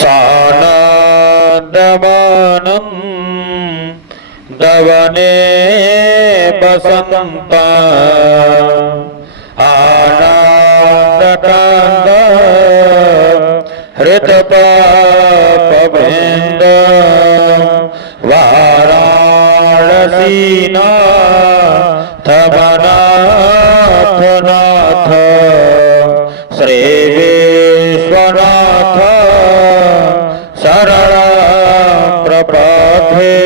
सानन्दमानं दवने बसन्त आनन्दकान्द हृतपापवेन्द वाराणसीनाथ नाथ श्री विश्वनाथ शरण प्रपथे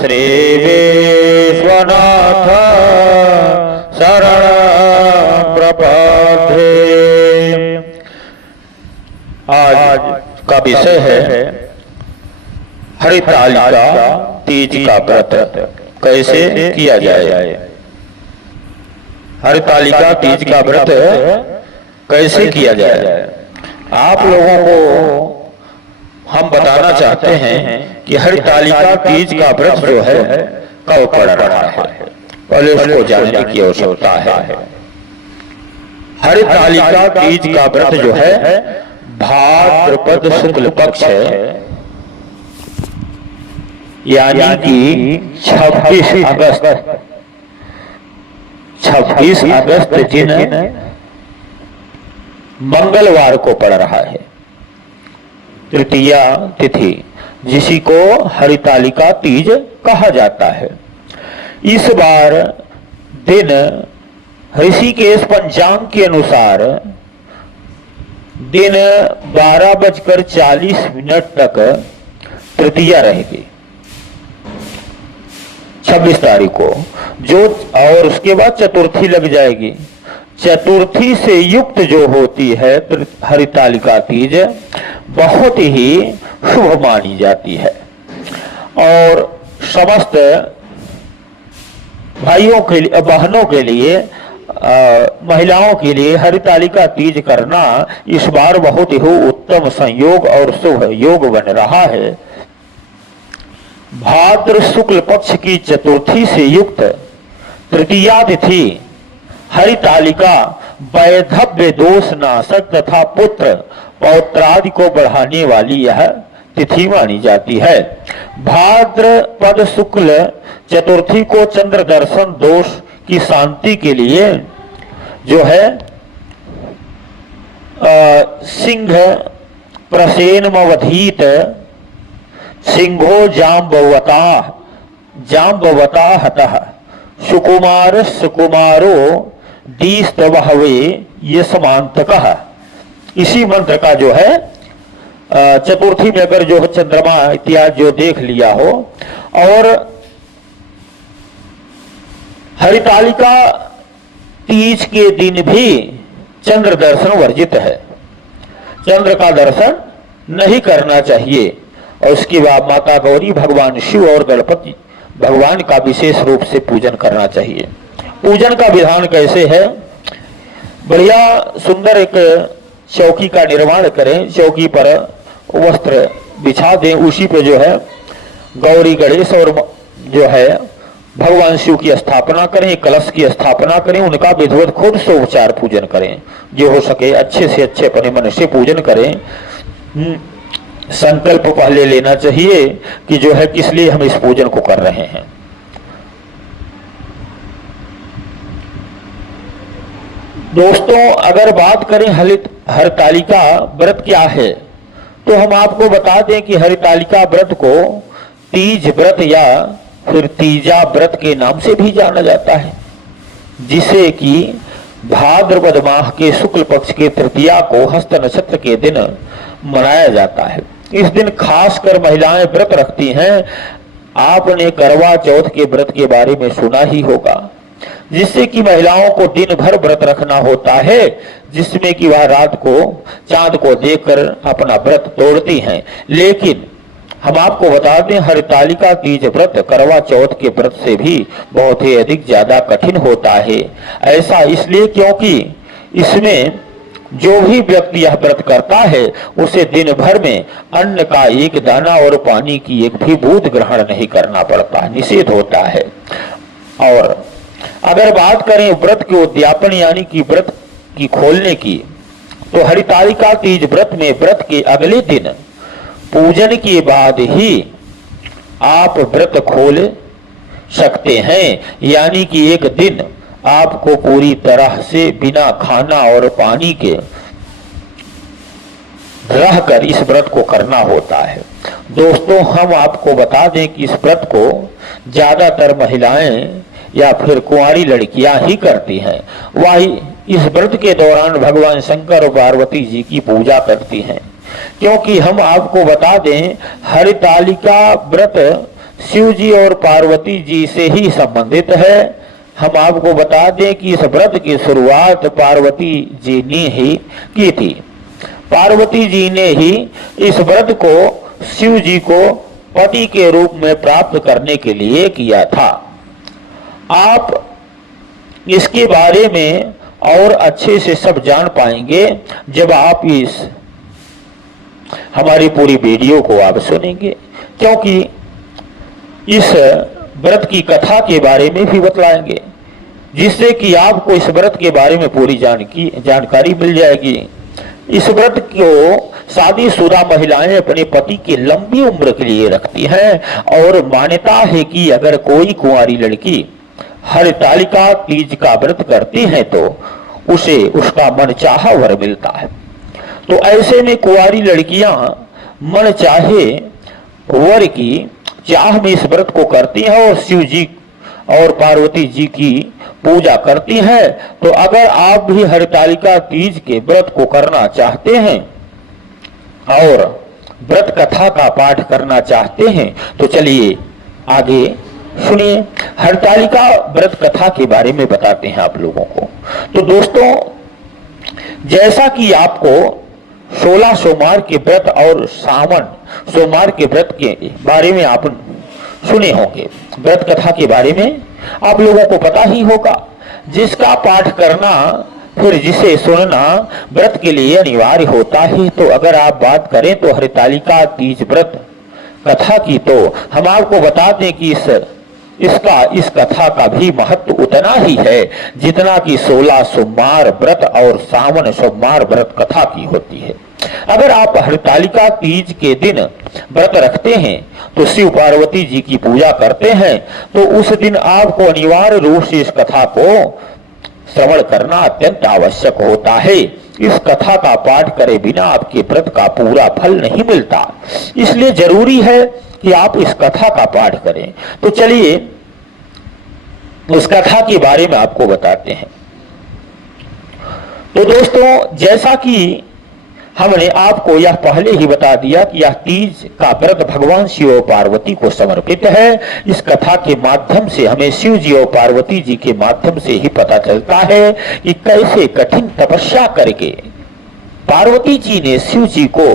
श्री विश्वनाथ शरण प्रपथे। आज का विषय है हरितालिका तीज का व्रत कैसे किया जाए। हरितालिका तीज का व्रत कैसे किया जाए आप लोगों को हम बताना चाहते हैं कि हरितालिका तीज का व्रत जो है कब पड़ रहा है, पहले उसको जानने की आवश्यकता है। हरितालिका तीज का व्रत जो है भाद्रपद शुक्ल पक्ष है, यानी कि 26 अगस्त दिन मंगलवार को पड़ रहा है, तृतीया तिथि, जिसी को हरितालिका तीज कहा जाता है। इस बार दिन ऋषिकेश पंचांग के अनुसार दिन 12:40 तक तृतीया रहेगी 26 तारीख को, जो और उसके बाद चतुर्थी लग जाएगी। चतुर्थी से युक्त जो होती है हरितालिका तीज बहुत ही शुभ मानी जाती है और समस्त भाइयों के लिए, बहनों के लिए, महिलाओं के लिए हरितालिका तीज करना इस बार बहुत ही उत्तम संयोग और शुभ योग बन रहा है। भाद्र शुक्ल पक्ष की चतुर्थी से युक्त तृतीया तिथि हरितालिका वैधव्य दोष नाशक तथा पुत्र पौत्रादि को बढ़ाने वाली यह तिथि मानी जाती है। भाद्रपद शुक्ल चतुर्थी को चंद्र दर्शन दोष की शांति के लिए जो है सिंह प्रसेनमवधीत सिंहो जाम्बवता हतः सुकुमार सुकुमारो दीस्तवहवे ये समांतकः। इसी मंत्र का जो है चतुर्थी में अगर जो चंद्रमा इत्यादि जो देख लिया हो, और हरितालिका तीज के दिन भी चंद्र दर्शन वर्जित है, चंद्र का दर्शन नहीं करना चाहिए। और उसके बाद माता गौरी, भगवान शिव और गणपति भगवान का विशेष रूप से पूजन करना चाहिए। पूजन का विधान कैसे है, बढ़िया सुंदर एक चौकी का निर्माण करें, चौकी पर वस्त्र बिछा दें, उसी पे जो है गौरी गणेश और जो है भगवान शिव की स्थापना करें, कलश की स्थापना करें, उनका विधिवत खूब से उपचार पूजन करें, जो हो सके अच्छे से अच्छे अपने मन से पूजन करें। संकल्प पहले लेना चाहिए कि जो है किस लिए हम इस पूजन को कर रहे हैं। दोस्तों, अगर बात करें हरितालिका व्रत क्या है, तो हम आपको बता दें कि हरितालिका व्रत को तीज व्रत या फिर तीजा व्रत के नाम से भी जाना जाता है, जिसे कि भाद्रपद माह के शुक्ल पक्ष के तृतीया को हस्त नक्षत्र के दिन मनाया जाता है। इस दिन खासकर महिलाएं व्रत रखती हैं। आपने करवा चौथ के व्रत के बारे में सुना ही होगा, जिससे कि महिलाओं को दिन भर व्रत रखना होता है, जिसमें कि वह रात को चांद को देखकर अपना व्रत तोड़ती हैं। लेकिन हम आपको बता दें, हरितालिका तीज व्रत करवा चौथ के व्रत से भी बहुत ही अधिक ज्यादा कठिन होता है। ऐसा इसलिए क्योंकि इसमें जो भी व्यक्ति यह व्रत करता है उसे दिन भर में अन्न का एक दाना और पानी की एक भी बूंद ग्रहण नहीं करना पड़ता, निषेध होता है। और अगर बात करें व्रत के उद्यापन यानी कि व्रत की खोलने की, तो हरितालिका तीज व्रत में व्रत के अगले दिन पूजन के बाद ही आप व्रत खोल सकते हैं, यानी कि एक दिन आपको पूरी तरह से बिना खाना और पानी के रहकर इस व्रत को करना होता है। दोस्तों, हम आपको बता दें कि इस व्रत को ज्यादातर महिलाएं या फिर कुंवारी लड़कियां ही करती हैं। वह इस व्रत के दौरान भगवान शंकर और पार्वती जी की पूजा करती हैं, क्योंकि हम आपको बता दें हरितालिका व्रत शिव जी और पार्वती जी से ही संबंधित है। हम आपको बता दें कि इस व्रत की शुरुआत पार्वती जी ने ही की थी। पार्वती जी ने ही इस व्रत को शिव जी को पति के रूप में प्राप्त करने के लिए किया था। आप इसके बारे में और अच्छे से सब जान पाएंगे जब आप इस हमारी पूरी वीडियो को आप सुनेंगे, क्योंकि इस व्रत की कथा के बारे में भी बतलाएंगे, जिससे कि आपको इस व्रत के बारे में पूरी जानकारी मिल जाएगी। इस व्रत को शादीशुदा महिलाएं अपने पति की लंबी उम्र के लिए रखती हैं और मान्यता है कि अगर कोई कुंवारी लड़की हरितालिका तीज का व्रत करती है तो उसे उसका मनचाहा वर मिलता है। तो ऐसे में कुंवारी लड़कियां मन चाहे वर की चाह में इस व्रत को करती हैं और शिव जी और पार्वती जी की पूजा करती हैं। तो अगर आप भी हरितालिका तीज के व्रत को करना चाहते हैं और व्रत कथा का पाठ करना चाहते हैं तो चलिए आगे सुनिए। हरितालिका व्रत कथा के बारे में बताते हैं आप लोगों को। तो दोस्तों, जैसा कि आपको 16 सोमवार के व्रत और सावन सोमवार के व्रत के बारे में आप सुने होंगे, व्रत कथा के बारे में आप लोगों को पता ही होगा, जिसका पाठ करना फिर जिसे सुनना व्रत के लिए अनिवार्य होता है। तो अगर आप बात करें तो हरितालिका तीज व्रत कथा की, तो हम आपको बता दें कि इस कथा का भी महत्व उतना ही है जितना कि 16 सोमवार व्रत और सावन सोमवार व्रत कथा की होती है। अगर आप हरितालिका तीज के दिन व्रत रखते हैं तो शिव पार्वती जी की पूजा करते हैं, तो उस दिन आपको अनिवार्य रूप से इस कथा को श्रवण करना अत्यंत आवश्यक होता है। इस कथा का पाठ करे बिना आपके व्रत का पूरा फल नहीं मिलता, इसलिए जरूरी है कि आप इस कथा का पाठ करें। तो चलिए उस कथा के बारे में आपको बताते हैं। तो दोस्तों, जैसा कि हमने आपको यह पहले ही बता दिया कि यह तीज का व्रत भगवान शिव और पार्वती को समर्पित है। इस कथा के माध्यम से हमें शिव जी और पार्वती जी के माध्यम से ही पता चलता है कि कैसे कठिन तपस्या करके पार्वती जी ने शिव जी को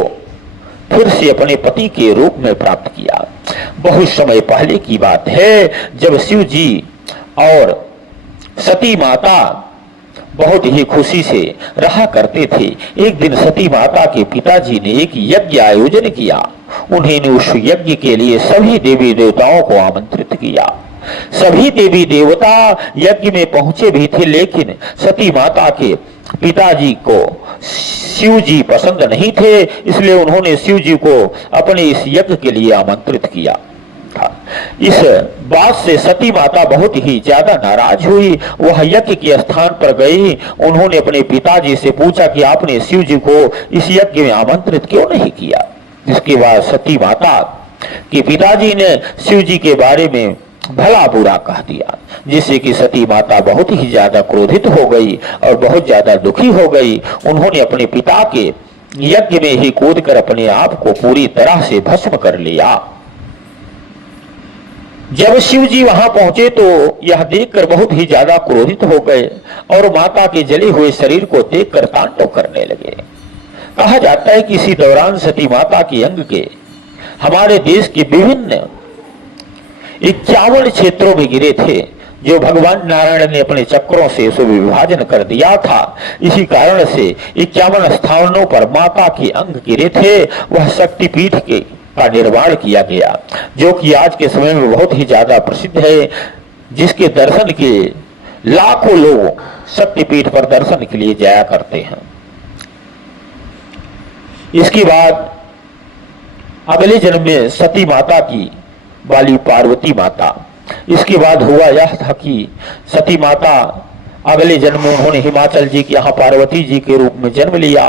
फिर से अपने पति के रूप में प्राप्त किया। बहुत समय पहले की बात है, जब शिव जी और सती माता बहुत ही खुशी से रहा करते थे। एक दिन सती माता के पिताजी ने एक यज्ञ आयोजन किया। उन्होंने उस यज्ञ के लिए सभी देवी देवताओं को आमंत्रित किया। सभी देवी देवता यज्ञ में पहुंचे भी थे, लेकिन सती माता के पिताजी को शिव जी पसंद नहीं थे, इसलिए उन्होंने शिव जी को अपने इस यज्ञ के लिए आमंत्रित किया। इस बात से सती माता बहुत ही ज्यादा नाराज हुई। वह यज्ञ के स्थान पर गई। उन्होंने अपने पिताजी से पूछा कि आपने शिव जी को इस यज्ञ में आमंत्रित क्यों नहीं किया। इसके बाद सती माता के पिताजी ने शिव जी के बारे में भला बुरा कह दिया, जिससे कि सती माता बहुत ही ज्यादा क्रोधित हो गई और बहुत ज्यादा दुखी हो गई। उन्होंने अपने पिता के यज्ञ में ही कूदकर अपने आप को पूरी तरह से भस्म कर लिया। जब शिव जी वहां पहुंचे तो यह देखकर बहुत ही ज्यादा क्रोधित हो गए और माता के जले हुए शरीर को देखकर तांडव करने लगे। कहा जाता है कि इसी दौरान सती माता के अंग के हमारे देश के विभिन्न 51 क्षेत्रों में गिरे थे, जो भगवान नारायण ने अपने चक्रों से उसे विभाजन कर दिया था। इसी कारण से 51 स्थानों पर माता के अंग गिरे थे। वह शक्तिपीठ के का निर्माण किया गया, जो कि आज के समय में बहुत ही ज्यादा प्रसिद्ध है, जिसके दर्शन के लाखों लोग शक्तिपीठ पर दर्शन के लिए जाया करते हैं। इसके बाद अगले जन्म में सती माता की वाली पार्वती माता। इसके बाद हुआ यह था कि सती माता अगले जन्म में उन्होंने हिमाचल जी के यहाँ पार्वती जी के रूप में जन्म लिया।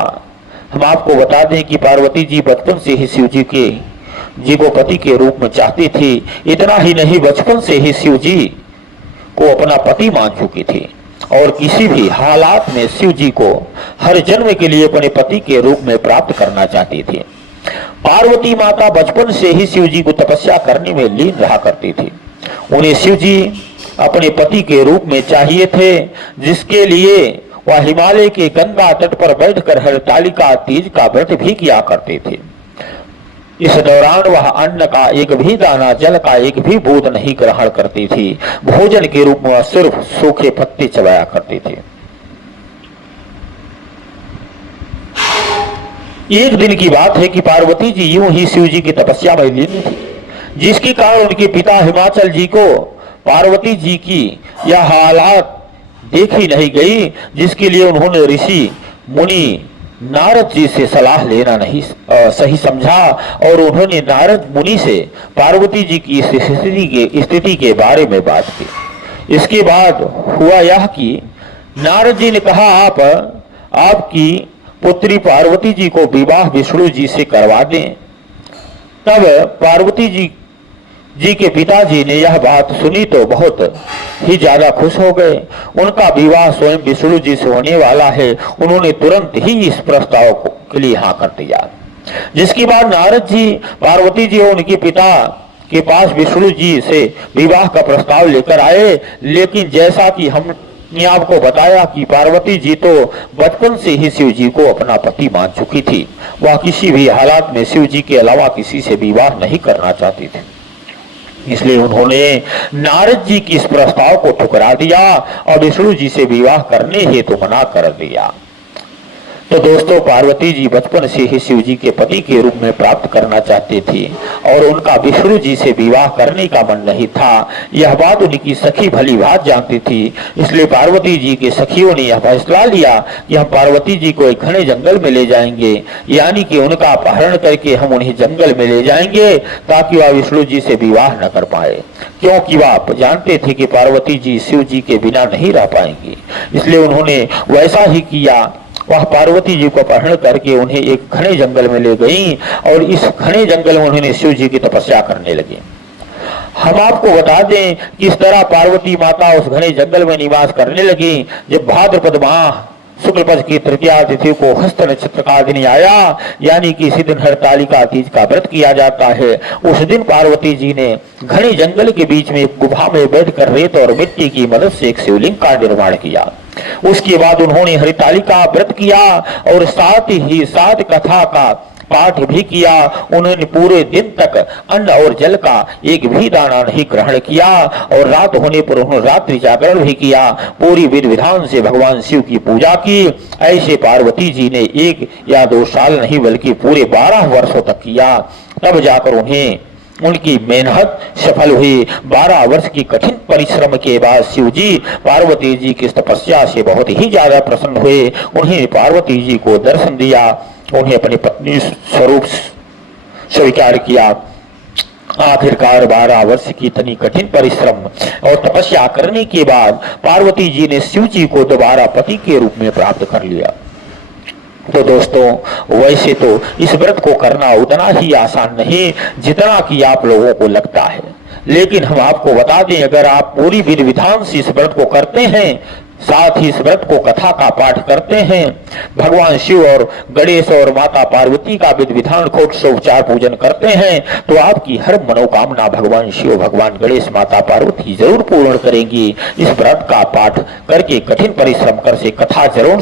हम आपको बता दें कि पार्वती जी बचपन से ही शिव जी को पति के रूप में चाहती थी। इतना ही नहीं, बचपन से ही शिव जी को अपना पति मान चुकी थी और किसी भी हालात में शिव जी को हर जन्म के लिए अपने पति के रूप में प्राप्त करना चाहती थी। पार्वती माता बचपन से ही शिव जी को तपस्या करने में लीन रहा करती थी। उन्हें शिव जी अपने पति के रूप में चाहिए थे, जिसके लिए वह हिमालय के गंगा तट पर बैठकर हरतालिका तीज का व्रत भी किया करते थे। इस दौरान वह अन्न का एक भी दाना, जल का एक भी बूंद नहीं ग्रहण करती थी। भोजन के रूप में सिर्फ सूखे पत्ते चबाया करते थे। एक दिन की बात है कि पार्वती जी यूं ही शिव जी की तपस्या में लीन थी, जिसके कारण उनके पिता हिमाचल जी को पार्वती जी की यह हालात देखी नहीं गई, जिसके लिए उन्होंने ऋषि मुनि नारद जी से सलाह लेना नहीं सही समझा और उन्होंने नारद मुनि से पार्वती जी की स्थिति के बारे में बात की। इसके बाद हुआ यह कि नारद जी ने कहा, आपकी पुत्री पार्वती जी को विवाह विष्णु जी से करवा दें। तब पार्वती जी के पिताजी ने यह बात सुनी तो बहुत ही ज्यादा खुश हो गए। उनका विवाह स्वयं विष्णु जी से होने वाला है। उन्होंने तुरंत ही इस प्रस्ताव के लिए हाँ कर दिया। जिसके बाद नारद जी पार्वती जी और उनके पिता के पास विष्णु जी से विवाह का प्रस्ताव लेकर आए। लेकिन जैसा कि हमने आपको बताया कि पार्वती जी तो बचपन से ही शिव जी को अपना पति मान चुकी थी। वह किसी भी हालात में शिव जी के अलावा किसी से विवाह नहीं करना चाहती थी। इसलिए उन्होंने नारद जी की इस प्रस्ताव को ठुकरा दिया और विष्णु जी से विवाह करने हेतु मना कर दिया। तो दोस्तों, पार्वती जी बचपन से ही शिव जी के पति के रूप में प्राप्त करना चाहती थी और उनका विष्णु जी से विवाह करने का मन नहीं था। यह बात उनकी सखी भली भांति जानती थी। इसलिए पार्वती जी के सखियों ने यह फैसला लिया कि हम पार्वती जी को एक घने जंगल में ले जाएंगे, यानी कि उनका अपहरण करके हम उन्हें जंगल में ले जाएंगे ताकि वह विष्णु जी से विवाह न कर पाए, क्योंकि वह जानते थे कि पार्वती जी शिव जी के बिना नहीं रह पाएंगी। इसलिए उन्होंने वैसा ही किया। वह पार्वती जी को अपहरण करके उन्हें एक घने जंगल में ले गई और इस घने जंगल में उन्होंने शिव जी की तपस्या करने लगे। हम आपको बता दें कि इस तरह पार्वती माता उस घने जंगल में निवास करने लगी। जब भाद्रपद माह शुक्ल पक्ष की तृतीया तिथि को हस्त नक्षत्र का दिन आया, यानी कि इसी दिन हरतालिका तीज का व्रत किया जाता है। उस दिन पार्वती जी ने घने जंगल के बीच में एक गुफा में बैठकर रेत और मिट्टी की मदद से एक शिवलिंग का निर्माण किया। उसके बाद उन्होंने हरितालिका व्रत किया और साथ ही साथ कथा का पाठ भी किया। उन्होंने पूरे दिन तक अन्न और जल का एक भी दाना नहीं ग्रहण किया और रात होने पर उन्होंने रात्रि जागरण भी किया। पूरी विधि विधान से भगवान शिव की पूजा की। ऐसे पार्वती जी ने 1 या 2 साल नहीं बल्कि पूरे 12 वर्षों तक किया। तब जाकर उन्हें उनकी मेहनत सफल हुई। 12 वर्ष की कठिन परिश्रम के बाद शिव जी पार्वती जी की तपस्या से बहुत ही ज्यादा प्रसन्न हुए। उन्हें पार्वती जी को दर्शन दिया, उन्हें अपनी पत्नी स्वरूप स्वीकार किया। आखिरकार 12 वर्ष की इतनी कठिन परिश्रम और तपस्या करने के बाद पार्वती जी ने शिव जी को दोबारा पति के रूप में प्राप्त कर लिया। तो दोस्तों, वैसे तो इस व्रत को करना उतना ही आसान नहीं जितना कि आप लोगों को लगता है, लेकिन हम आपको बता दें, अगर आप पूरी विधि विधान से इस व्रत को करते हैं, साथ ही इस व्रत को कथा का पाठ करते हैं, भगवान शिव और गणेश और माता पार्वती का विधि विधान को उपचार पूजन करते हैं, तो आपकी हर मनोकामना भगवान शिव, भगवान गणेश, माता पार्वती जरूर पूर्ण करेंगी। इस व्रत का पाठ करके कठिन परिश्रम कर से कथा जरूर